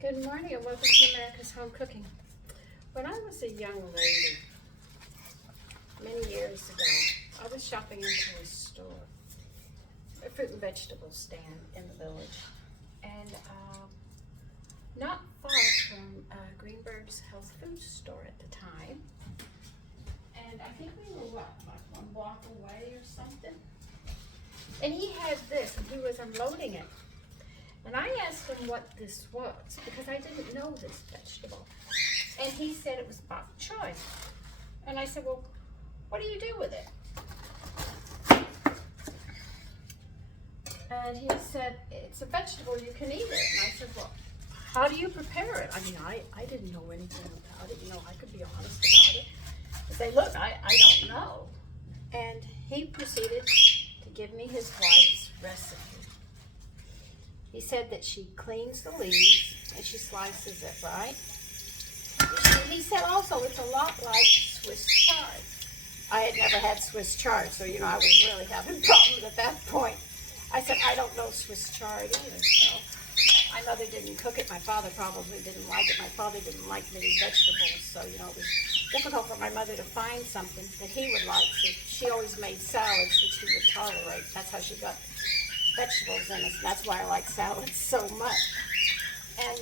Good morning and welcome to America's Home Cooking. When I was a young lady, many years ago, I was shopping into a store, a fruit and vegetable stand in the village, and not far from Greenberg's health food store at the time. And I think we were like one block away or something. And he had this, and he was unloading it. And I asked him what this was, because I didn't know this vegetable. And he said it was bok choy. And I said, well, what do you do with it? And he said, it's a vegetable, you can eat it. And I said, well, how do you prepare it? I mean, I didn't know anything about it. You know, I could be honest about it. I say, look, I don't know. And he proceeded to give me his wife's recipe. He said that she cleans the leaves and she slices it, right? He said also it's a lot like Swiss chard. I had never had Swiss chard, so you know I was really having problems at that point. I said, I don't know Swiss chard either. So my mother didn't cook it. My father probably didn't like it. My father didn't like many vegetables, so you know it was difficult for my mother to find something that he would like. So she always made salads, which he would tolerate. That's how she got vegetables in it. That's why I like salads so much. And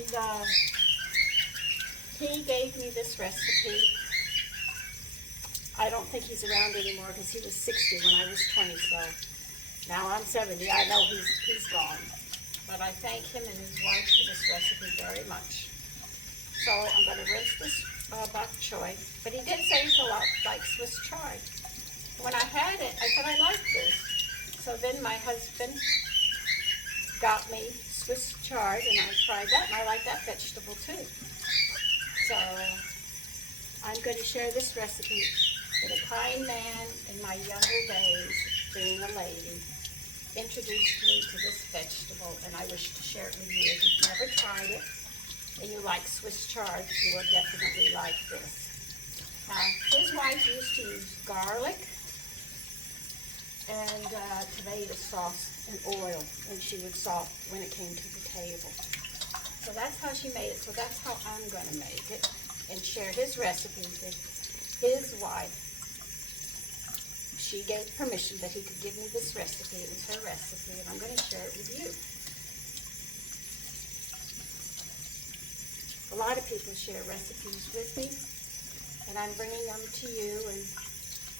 he gave me this recipe. I don't think he's around anymore because he was 60 when I was 20, so now I'm 70. I know he's gone. But I thank him and his wife for this recipe very much. So I'm going to rinse this bok choy. But he did say it's a lot like Swiss chard. When I had it, I said, I like this. So then my husband got me Swiss chard, and I tried that, and I like that vegetable too. So I'm going to share this recipe with a kind man in my younger days, being a lady, introduced me to this vegetable, and I wish to share it with you. If you've never tried it and you like Swiss chard, you will definitely like this. Now, his wife used to use garlic and tomato sauce and oil when she would salt when it came to the table. So that's how she made it. So that's how I'm going to make it and share his recipe with his wife. She gave permission that he could give me this recipe. It was her recipe, and I'm going to share it with you. A lot of people share recipes with me, and I'm bringing them to you.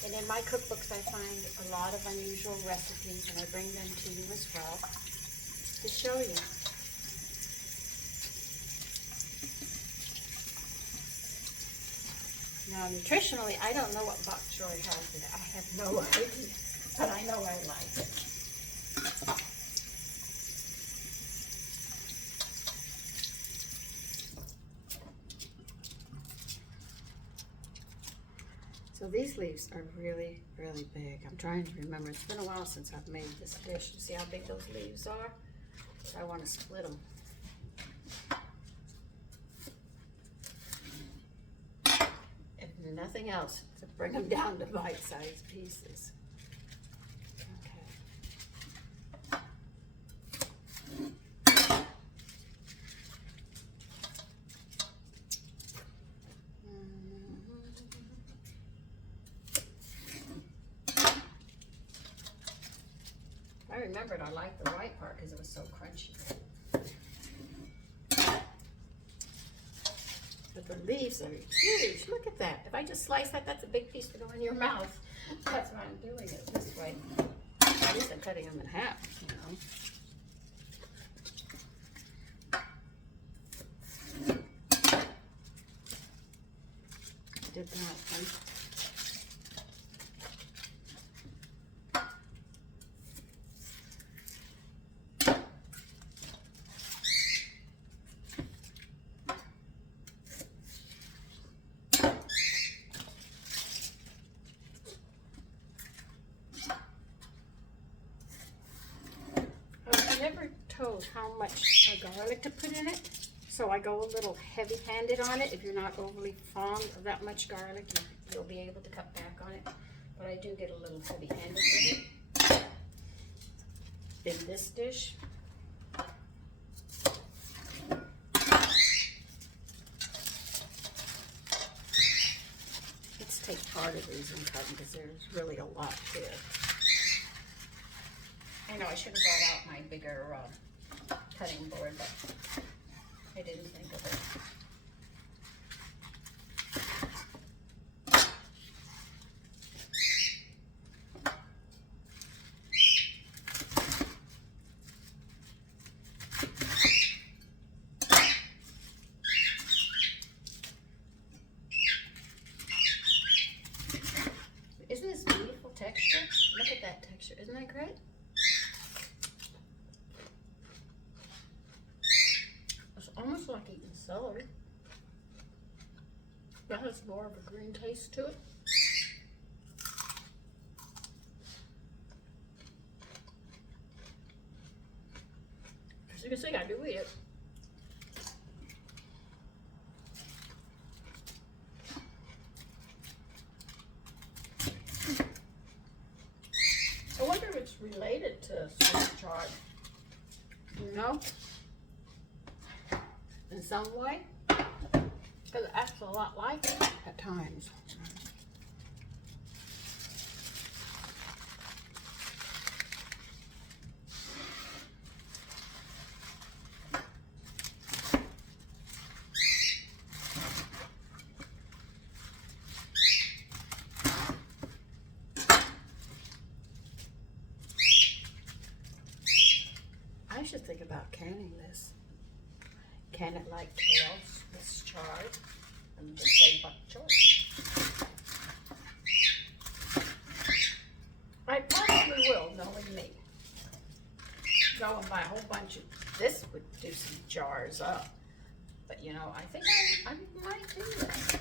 And in my cookbooks, I find a lot of unusual recipes, and I bring them to you as well to show you. Now, nutritionally, I don't know what bok choy has in it. I have no idea, but I know I like it. So these leaves are really, really big. I'm trying to remember. It's been a while since I've made this dish. You see how big those leaves are? I want to split them. If nothing else, to bring them down to bite-sized pieces. I remembered I liked the white part because it was so crunchy. But the leaves are huge. Look at that. If I just slice that, that's a big piece to go in your mouth. That's why I'm doing it this way. At least I'm cutting them in half, you know. I did that one. Never told how much garlic to put in it, so I go a little heavy-handed on it. If you're not overly fond of that much garlic, you'll be able to cut back on it, but I do get a little heavy-handed with it. In this dish, part of these and cut them because there's really a lot here. I know I should have brought out my bigger cutting board, but I didn't think of it. Isn't this beautiful texture? Look at that texture. Isn't that great? It's almost like eating celery. That has more of a green taste to it. As you can see, I do eat it. I wonder if it's related to sweet chard. You know? In some way? Because it acts a lot like it at times. I should think about canning this. Can it like kale, this chard, and just say bok choy. I probably will, knowing me. Go and buy a whole bunch of this would do some jars up. But you know, I think I might do that.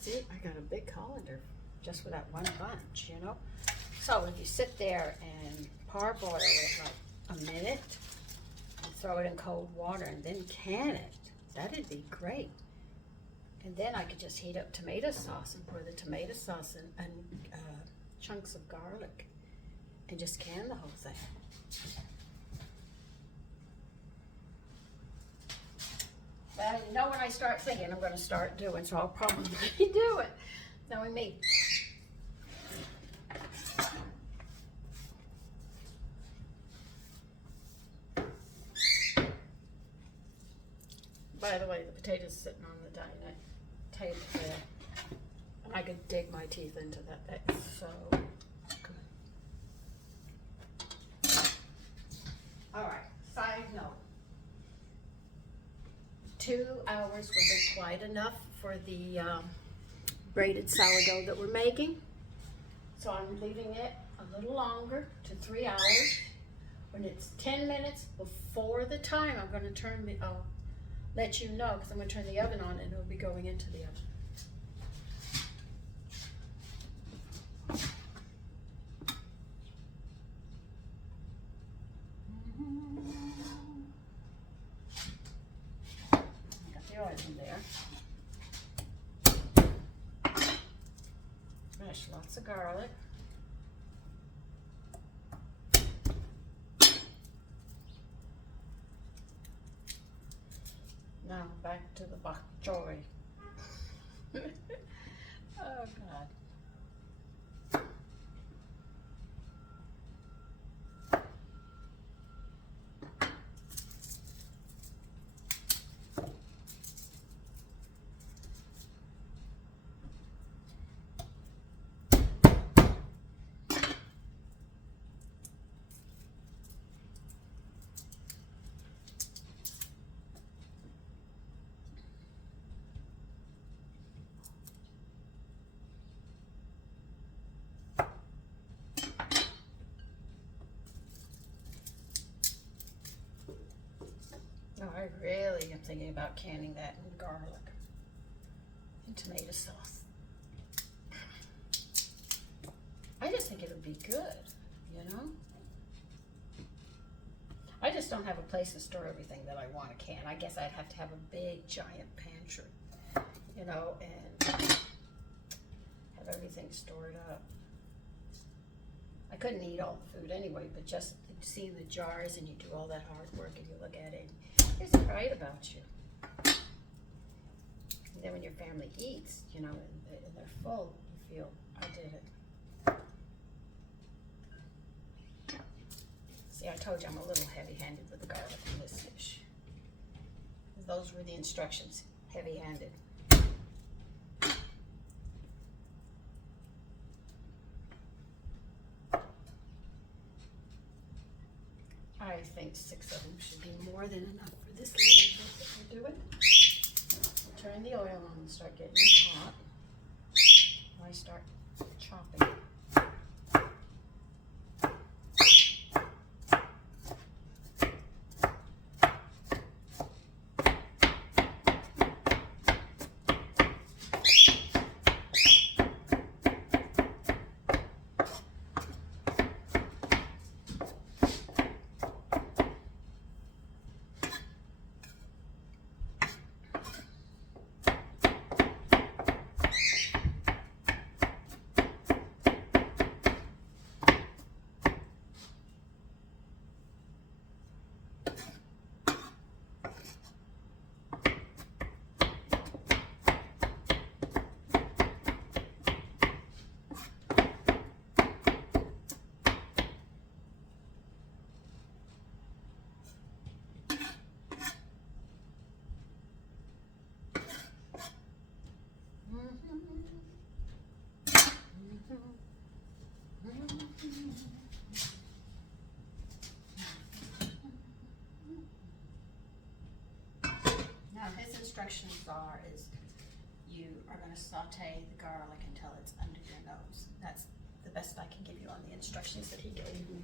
See, I got a big colander just with that one bunch, you know? So if you sit there and parboil it like a minute and throw it in cold water and then can it, that'd be great. And then I could just heat up tomato sauce and pour the tomato sauce and chunks of garlic and just can the whole thing. Well, you know when I start thinking, I'm going to start doing, so I'll probably do it, knowing me. By the way, the potato's sitting on the dining table there, and I could dig my teeth into that. That's so good. All right, side note. 2 hours wasn't quite enough for the braided sourdough that we're making. So I'm leaving it a little longer to 3 hours. When it's 10 minutes before the time, I'm going to turn the, I'll let you know because I'm going to turn the oven on and it'll be going into the oven. In there. Mash lots of garlic. Now back to the bok choy. Oh God. No, I really am thinking about canning that in garlic and tomato sauce. I just think it would be good, you know? I just don't have a place to store everything that I want to can. I guess I'd have to have a big, giant pantry. you know, and have everything stored up. I couldn't eat all the food anyway, but just see the jars and you do all that hard work and you look at it, it's right about you. And then when your family eats, you know, and they're full, you feel, I did it. See, I told you I'm a little heavy-handed with the garlic in this dish. Those were the instructions, heavy-handed. I think 6 of them should be more than enough for this little bit that we're doing. Turn the oil on and start getting it hot. I start chopping. Now his instructions is you are going to saute the garlic until it's under your nose. That's the best I can give you on the instructions that he gave me.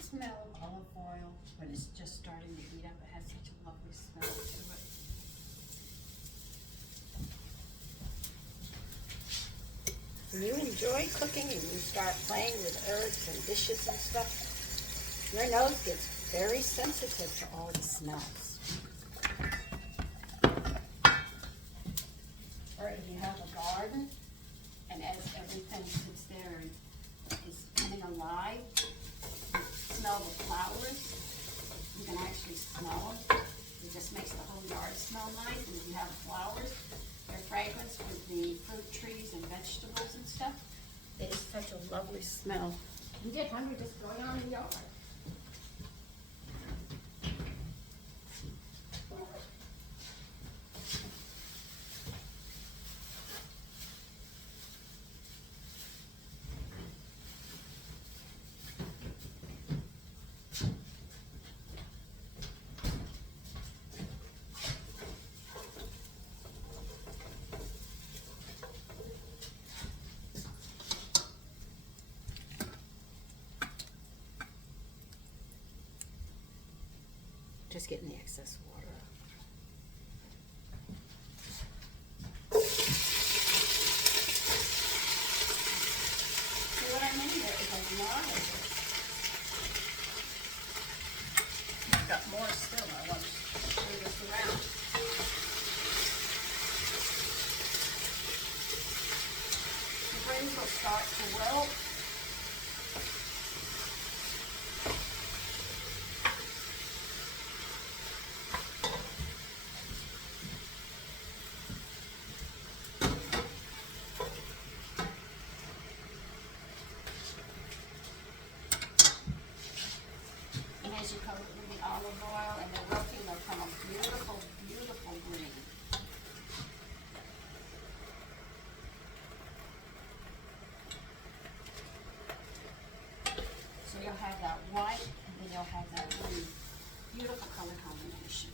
Smell of olive oil when it's just starting to heat up. It has such a lovely smell to it. When you enjoy cooking and you start playing with herbs and dishes and stuff, your nose gets very sensitive to all the smells. Or if you have a garden and as everything sits there and is coming alive, smell the flowers, you can actually smell them. It just makes the whole yard smell nice. And if you have flowers, their fragrance with the fruit trees and vegetables and stuff, it is such a lovely smell. You get hungry just going on in the yard. Just getting the excess water out. See what I mean? There is a lot of it. I've got more still. I want to move this around. The brains will start to wilt. And as you coat it with the olive oil and the wilting, they'll come a beautiful, beautiful green. So you'll have that white, and then you'll have that green. Beautiful color combination.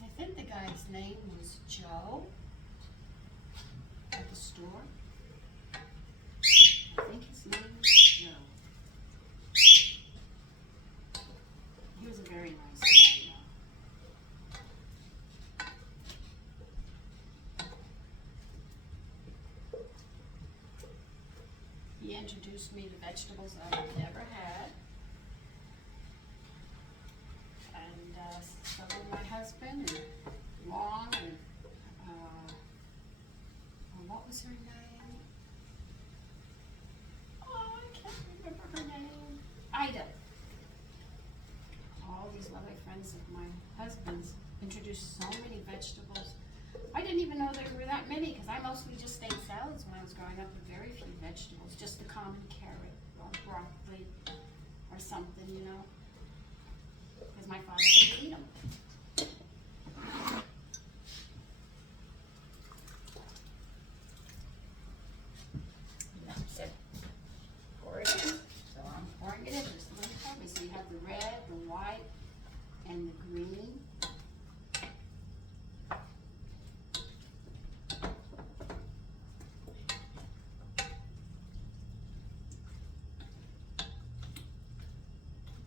I think the guy's name was Joe at the store. I think his name was Joe. He was a very nice guy. He introduced me to vegetables I've never had. And so did my husband, and Long, and what was her name? Oh, I can't remember her name. Ida. All these lovely friends of my husband's introduced so many vegetables. I didn't even know there were that many because I mostly just ate salads when I was growing up with very few vegetables, just the common carrot or broccoli or something, you know, because my father didn't eat them. Pour it in. So I'm pouring it in just a little bit. So you have the red, the white, and the green.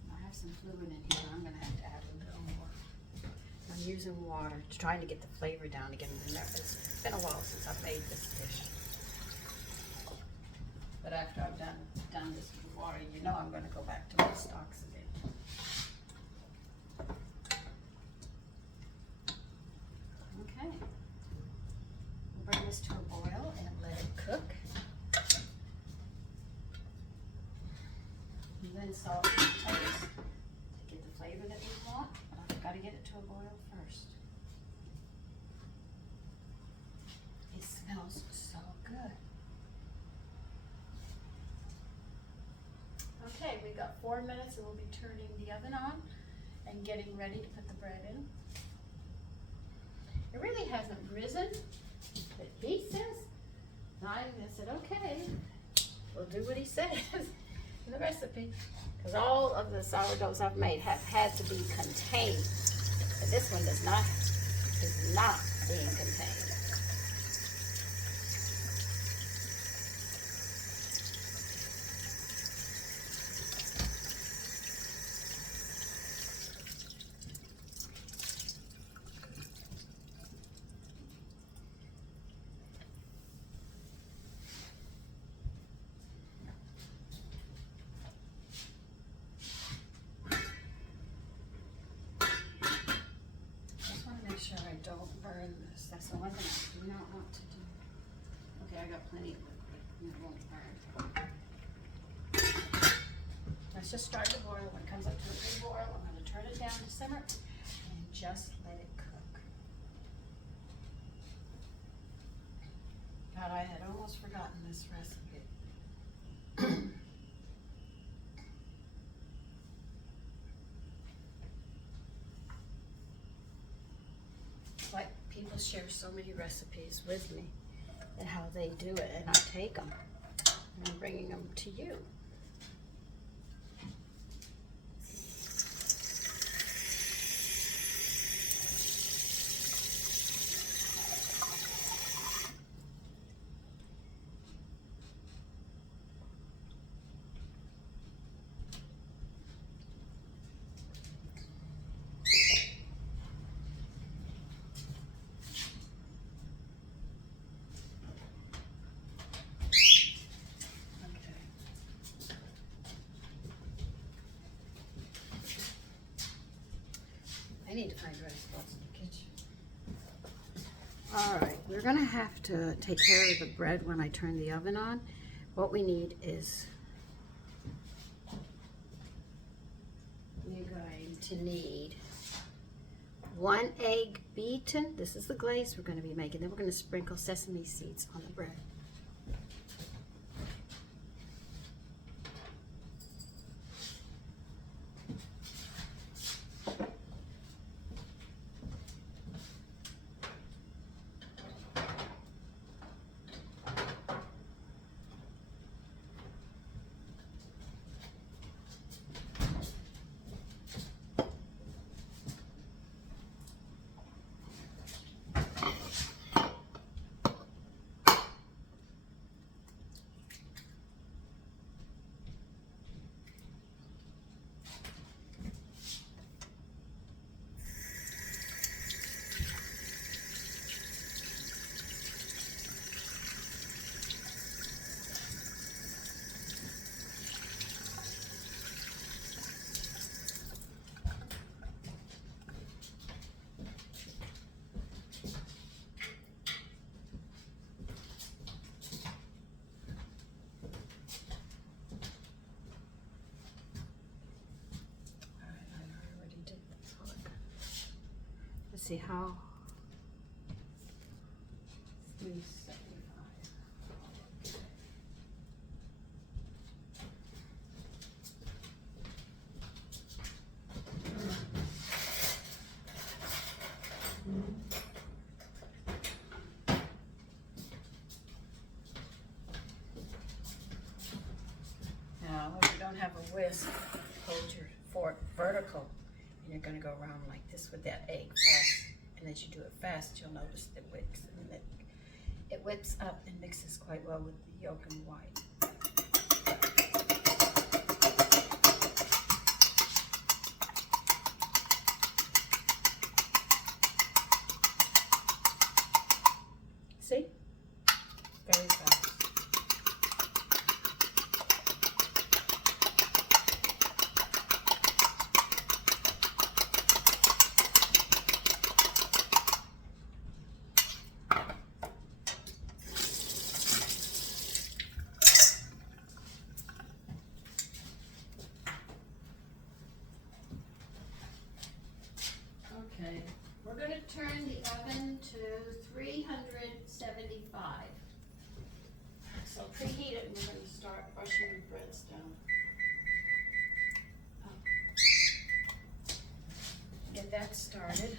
I have some fluid in here. I'm going to have to add a little more. I'm using water, trying to get the flavor down again. It's been a while since I've made this dish. But after I've done this with water, you know I'm going to go back to my stocks again. Okay. We'll bring this to a boil and let it cook. And then salt and taste to get the flavor that we want. But I've got to get it to a boil first. It smells so good. Okay, we've got 4 minutes and we'll be turning the oven on and getting ready to put the bread in. It really hasn't risen, but he says, and I said, okay, we'll do what he says in the recipe. Because all of the sourdoughs I've made have had to be contained, but this one is not being contained. Sure I don't burn this. That's the one thing I do not want to do. Okay, I got plenty of liquid and it won't burn. Let's just start the boil. When it comes up to a big boil, I'm going to turn it down to simmer and just let it cook. God, I had almost forgotten this recipe. Like people share so many recipes with me and how they do it, and I take them and I'm bringing them to you. I need to find dry spots in the kitchen. All right, we're gonna have to take care of the bread when I turn the oven on. What we need is, we're going to need 1 egg beaten. This is the glaze we're gonna be making. Then we're gonna sprinkle sesame seeds on the bread. Let's see how. 375. Now, if you don't have a whisk, hold your fork vertical, and you're going to go around like this with that egg fast. And as you do it fast, you'll notice it wicks, and it whips up and mixes quite well with the yolk and white. See? Very fast. Okay, we're going to turn the oven to 375. So preheat it, and we're going to start brushing the breads down. Get that started.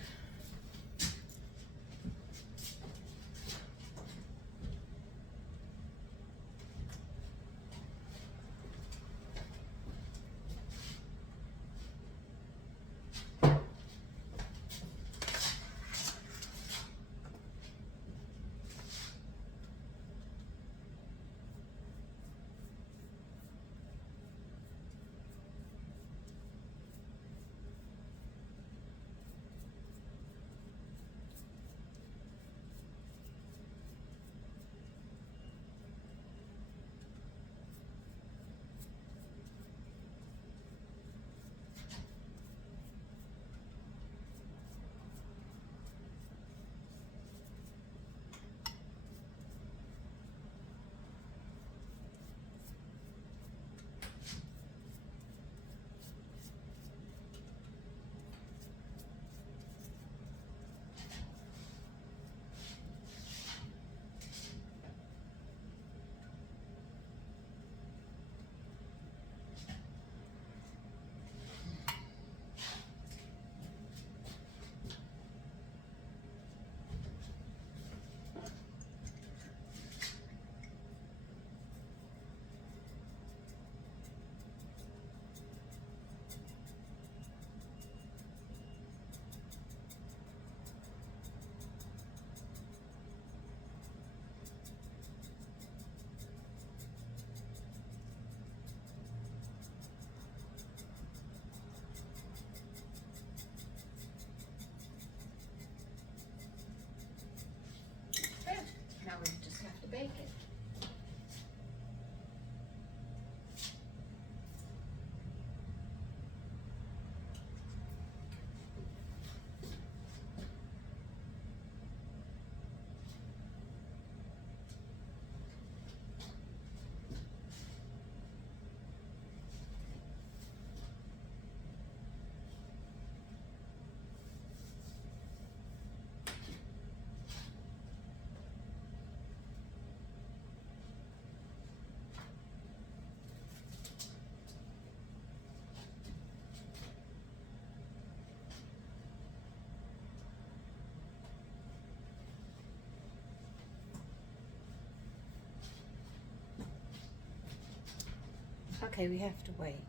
Okay, we have to wait.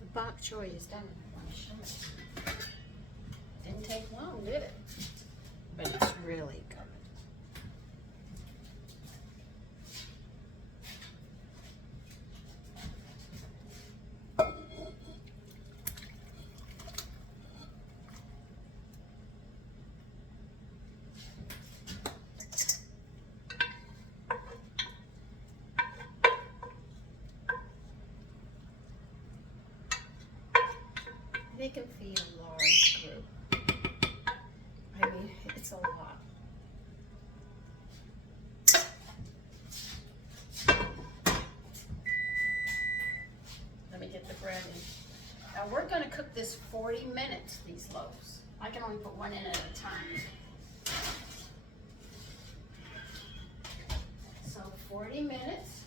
The bok choy is done. I want to show it. Didn't take long, did it? But it's really good. They can feed a large group. I mean, it's a lot. Let me get the bread in. Now we're going to cook this 40 minutes, these loaves. I can only put one in at a time. So 40 minutes.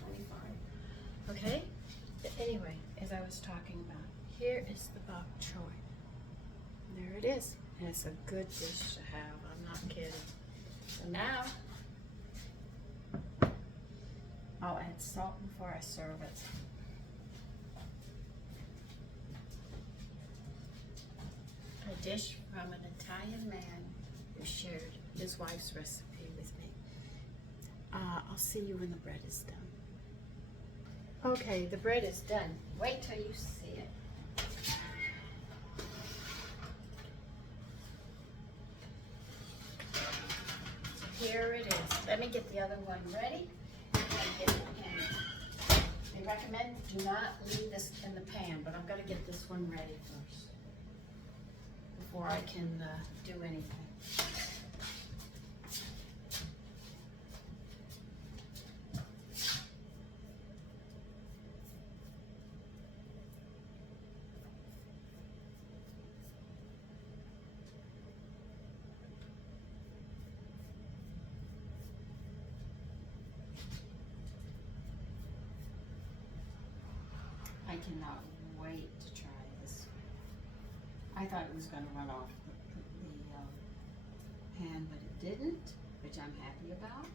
25. Okay? Anyway, as I was talking about, here is the bok choy. There it is. And it's a good dish to have. I'm not kidding. So now, I'll add salt before I serve it. A dish from an Italian man who shared his wife's recipe with me. I'll see you when the bread is done. Okay, the bread is done. Wait till you see it. So here it is. Let me get the other one ready. They recommend do not leave this in the pan, but I'm going to get this one ready first before I can do anything. I cannot wait to try this. I thought it was going to run off the pan, but it didn't, which I'm happy about.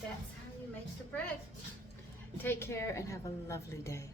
That's how you make the bread. Take care and have a lovely day.